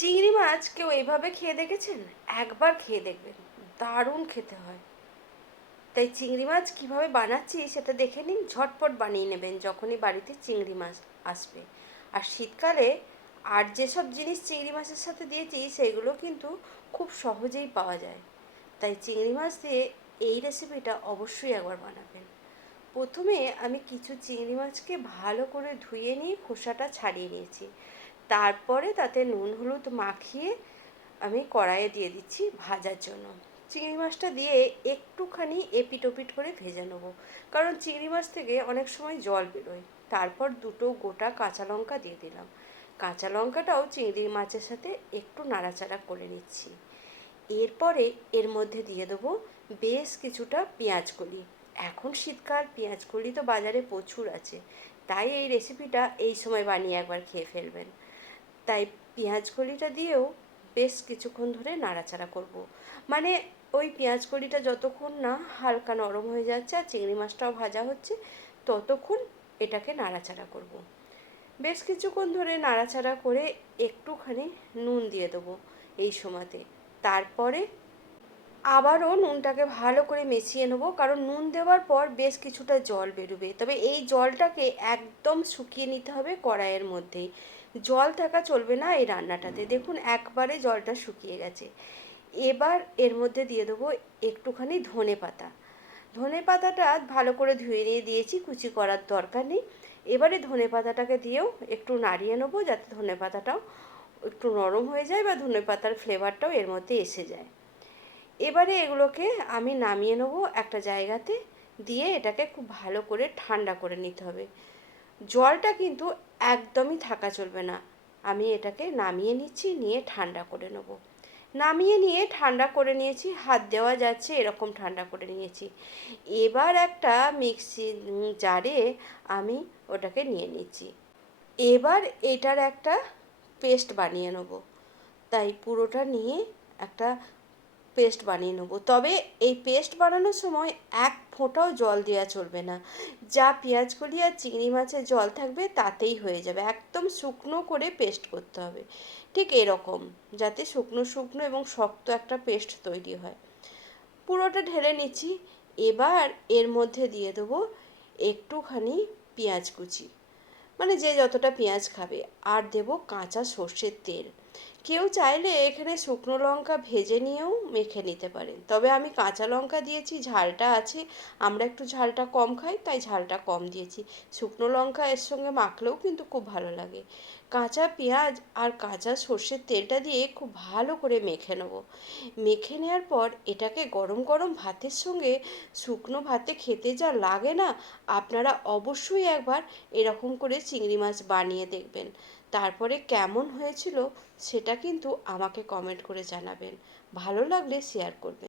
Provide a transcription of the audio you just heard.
চিংড়ি মাছ কেউ এইভাবে খেয়ে দেখেছেন? একবার খেয়ে দেখবেন। দারুণ খেতে হয়। তাই চিংড়ি মাছ কীভাবে বানাচ্ছি সেটা দেখে নিন, ঝটপট বানিয়ে নেবেন যখনই বাড়িতে চিংড়ি মাছ আসবে। আর শীতকালে আর যেসব জিনিস চিংড়ি মাছের সাথে দিয়েছি সেগুলো কিন্তু খুব সহজেই পাওয়া যায়। তাই চিংড়ি মাছ দিয়ে এই রেসিপিটা অবশ্যই একবার বানাবেন। প্রথমে আমি কিছু চিংড়ি মাছকে ভালো করে ধুয়ে নিয়ে খোসাটা ছাড়িয়ে নিয়েছি। তারপরে তাতে নুন, হলুদ মাখিয়ে আমি কড়াইয়ে দিয়ে দিচ্ছি ভাজার জন্য। চিংড়ি মাছটা দিয়ে একটুখানি এপিট ওপিট করে ভেজে নেব। কারণ চিংড়ি মাছ থেকে অনেক সময় জল বেরোয়। তারপর দুটো গোটা কাঁচা লঙ্কা দিয়ে দিলাম। কাঁচা লঙ্কাটাও চিংড়ি মাছের সাথে একটু নাড়াচাড়া করে নিচ্ছি। এরপরে এর মধ্যে দিয়ে দেবো বেশ কিছুটা পেঁয়াজ কলি। এখন শীতকাল, পেঁয়াজ কলি তো বাজারে প্রচুর আছে। তাই এই রেসিপিটা এই সময় বানিয়ে একবার খেয়ে ফেলবেন। তাই পেঁয়াজ কলিটা দিয়েও বেশ কিছুক্ষণ ধরে নাড়াচাড়া করব। মানে ওই পেঁয়াজ কলিটা যতক্ষণ না হালকা নরম হয়ে যাচ্ছে আর চিংড়ি মাছটাও ভাজা হচ্ছে, ততক্ষণ এটাকে নাড়াচাড়া করব। বেশ কিছুক্ষণ ধরে নাড়াচাড়া করে একটুখানি নুন দিয়ে দেবো এই সময়তে তারপরে আবারও নুনটাকে ভালো করে মিশিয়ে নেব, কারণ নুন দেওয়ার পর বেশ কিছুটা জল বেরোবে। তবে এই জলটাকে একদম শুকিয়ে নিতে হবে কড়াইয়ের মধ্যেই। জল থাকা চলবে না এই রান্নাটাতে। দেখুন, একবারে জলটা শুকিয়ে গেছে। এবার এর মধ্যে দিয়ে দেবো একটুখানি ধনে পাতা। ধনে পাতাটা ভালো করে ধুয়ে নিয়ে দিয়েছি, কুচি করার দরকার নেই। এবারে ধনে পাতাটাকে দিয়েও একটু নাড়িয়ে নেব, যাতে ধনে পাতাটাও একটু নরম হয়ে যায় বা ধনে পাতার ফ্লেভারটাও এর মধ্যে এসে যায়। এবারে এগুলোকে আমি নামিয়ে নেব একটা জায়গাতে দিয়ে এটাকে খুব ভালো করে ঠান্ডা করে নিতে হবে। জলটা কিন্তু একদমই থাকা চলবে না। আমি এটাকে নামিয়ে নিচ্ছি, নিয়ে ঠান্ডা করে নেব। নামিয়ে নিয়ে ঠান্ডা করে নিয়েছি, হাত দেওয়া যাচ্ছে এরকম ঠান্ডা করে নিয়েছি। এবার একটা মিক্সি জারে আমি ওটাকে নিয়ে নিচ্ছি। এবার এটার একটা পেস্ট বানিয়ে নেব। তাই পুরোটা নিয়ে একটা পেস্ট বানিয়ে নেব। তবে এই পেস্ট বানানোর সময় এক ফোঁটাও জল দেওয়া চলবে না। যা পেঁয়াজকলি আর চিংড়ি মাছের জল থাকবে তাতেই হয়ে যাবে। একদম শুকনো করে পেস্ট করতে হবে। ঠিক এরকম, যাতে শুকনো শুকনো এবং শক্ত একটা পেস্ট তৈরি হয়। পুরোটা ঢেলে নিচ্ছি। এবার এর মধ্যে দিয়ে দেবো একটুখানি পেঁয়াজ কুচি। মানে যে যতটা পেঁয়াজ খাবে। আর দেব কাঁচা সর্ষের তেল। কেউ চাইলে এখানে শুকনো লঙ্কা ভেজে নিয়েও মেখে নিতে পারেন। তবে আমি কাঁচা লঙ্কা দিয়েছি, ঝালটা আছে, আমরা একটু ঝালটা কম খাই, তাই ঝালটা কম দিয়েছি। শুকনো লঙ্কা এর সঙ্গে মাখলেও কিন্তু খুব ভালো লাগে। কাঁচা পেঁয়াজ আর কাঁচা সর্ষের তেলটা দিয়ে খুব ভালো করে মেখে নেব। মেখে নেওয়ার পর এটাকে গরম গরম ভাতের সঙ্গে শুকনো ভাতে খেতে যা লাগে না, আপনারা অবশ্যই একবার এরকম করে চিংড়ি মাছ বানিয়ে দেখবেন। তারপরে কেমন হয়েছিল সেটা কিন্তু আমাকে কমেন্ট করে জানাবেন। ভালো লাগলে শেয়ার করবেন।